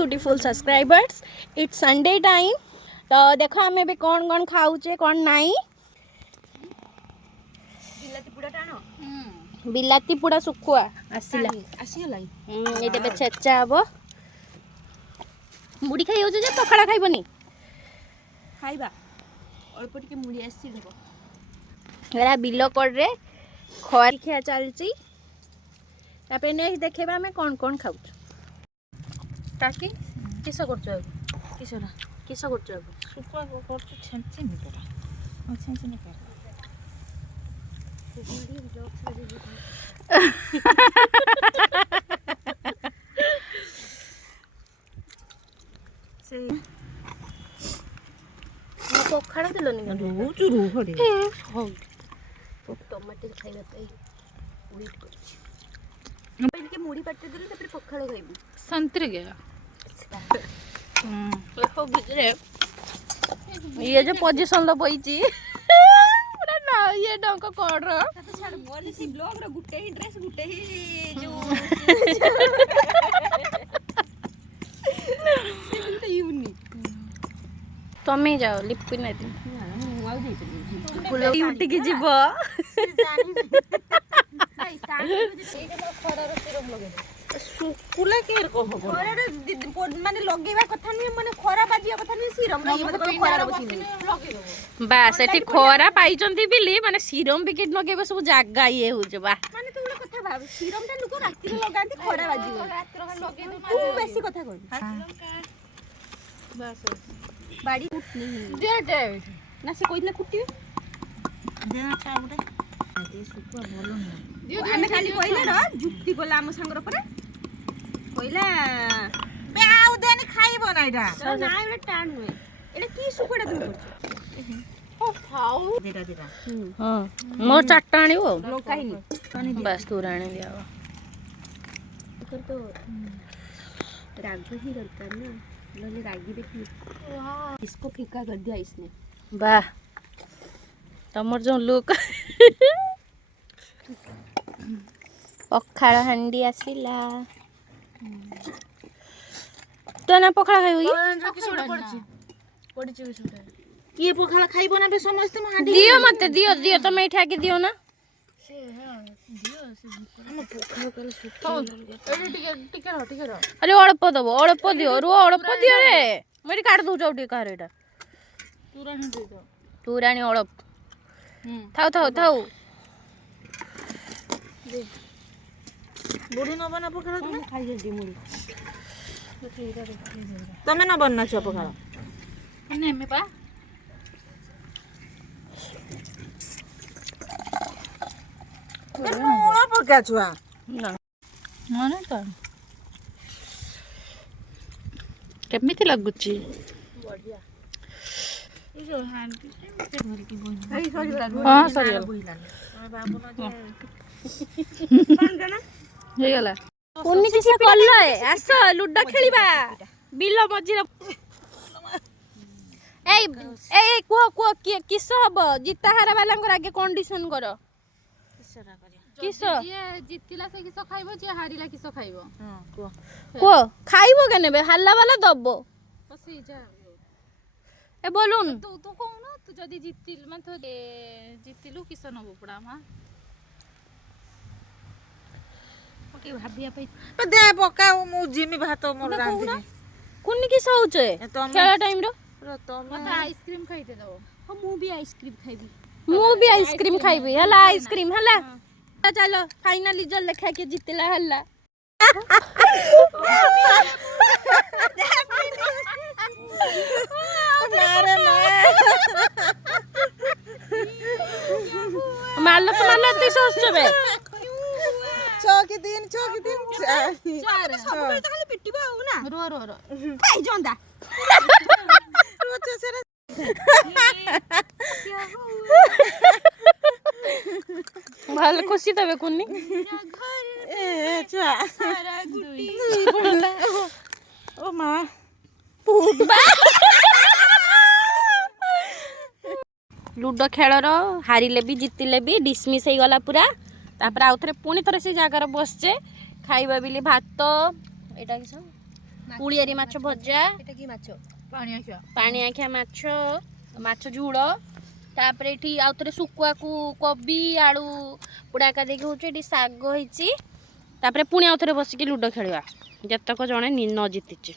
Beautiful subscribers. It's Sunday time. तो देखो आम ए कौन कौन खाऊचे कौन नाई। बिलाती पुड़ा सुखुआ आसिला ये छेचा हम मुड़ी खाई जे पखाड़ा खाइबनी खाइबा अल्प टिके मुड़ी आसी देबो एरा बिलो कोडरे खरी खिया चलची तापे नेक्स्ट देखेबा हमें कौन कौन खाऊ ताकि किस करछो किसरा किस करछो सुकुआ को करतो छेंची नि पड़ा ओ छेंची नि कर से मो पखाड़ा दिलनी रोज रोहड़े टमाटर खाइबा पे वेट करछि पहले के मुड़ी पट्टे देले तापर पखाड़ा खाइबू संतरे गया हो गुजरे ये जो पोजीशन लो बइची पूरा ना ये डंक कोड रो तो छाड़ मोर सी ब्लॉग रो गुटे ही ड्रेस गुटे ही जो यूनी तमे जाओ लिपि नै दिन वाउ दे फुल उठी की जीवो सुकुला केर को हो खरा माने लगेबा कथा नहीं माने खरा बाजिया कथा नहीं सिरम नहीं मत खरा बसिनी लगे दो बस एठी खोरा पाइचंती बिली माने सीरम बिकेट लगेबे सब जागा ये हो जबा माने तू कथा भाब सीरम ता लोक राती लगांती खरा बाजियो रात रो लगे दो तू बेसी कथा कोन बस बाड़ी कुटनी दे ना से कोइना कुटी दे ना चाउडे दे सुकुआ बोलो ना आमे खाली कोइला रो जुक्ति बोला हम संगर परे कोइला बे आउ देनी खाइबो ना एटा ना एटा टान होय एटा की सुकुड़ा तुम करछ ओ खाओ देटा देटा हां मोर चाटटा आनिबो लोकाई नी बस तू राणे दियावा कर तो राग ही दरकार ना लले रागी देखी वाह इसको फीका कर दिया इसने वाह तमर जो लुक पखाड़ा हंडी आसिला तो ना पखाड़ा खाइबो ये पखाड़ा खाइबो ना बे समस्त में हांडी दियो मते दियो दियो तमे इठा के दियो ना से हां दियो से हम पखाड़ा करे सुखी टिके टिके रह अरे अल्प दबो अल्प दियो रो अल्प दियो रे मेरी काट दउ जाउ टिके कार एटा तुरानी दे दो तुरानी अल्प थाउ थाउ थाउ दे बुढ़ी न बना पखाड़ा तुम खाइ जल्दी मुड़ी तमे न बनना छ पखाड़ा नहीं में पा कोला पका छुआ ना माने तो केमिति लागुची बढ़िया ये जो हैंड से धर की बोल हां सरी बोइला बाबू न जे पान जाना हे गला कोनी किसे करलो ए आस लुडो खेलिबा बिलो मझिरा ए ए को किस हबो जीता हारा वाला आगे कंडीशन करो किसरा करिया किस जे जितिला से किस खाइबो जे हारिला किस खाइबो हां को खाइबो केने बे हल्ला वाला दबो पसी जा ए बोलुन तू तू कहू ना तू जदी जितिल मन तो जितिलु किस नबो पड़ा मा ओके भाबिया पे दे पका मु जिमी भात मोर रांधी कोनी किस होचे खेला टाइम रो मत आइसक्रीम खाइते दो हम मु भी आइसक्रीम खाइबी मु भी आइसक्रीम खाइबी हला आइसक्रीम हला चलो फाइनल रिजल्ट लिखा के जितला हल्ला अरे ना मारलो तो मारलो ती सोचबे चौकी दिन चार सब तो खाली पिट्टीबा हो ना रो रो रो भाई जोंदा रोचे से क्या हुआ ভাল খুশি তবে কোনি ए चा सारा गुटी ओ मां लुडो खेलर हारिले भी जितिले भी डिसमिस हो गला पूरा तापर आउ थे पुणी थे से जगार बसचे खाइबा बिली भात एटा किस पुलियरी माछ भजा এটা কি মাছ पानी आखिया पानी आखिया माछ माछ झूल तापर ये आउ थे शुकुआ को कोबी आलू पुड़ाका देखिए हूँ ये शाग होती पुणी आउ थे बसिक लुडो खेलवा जतक जड़े न जीति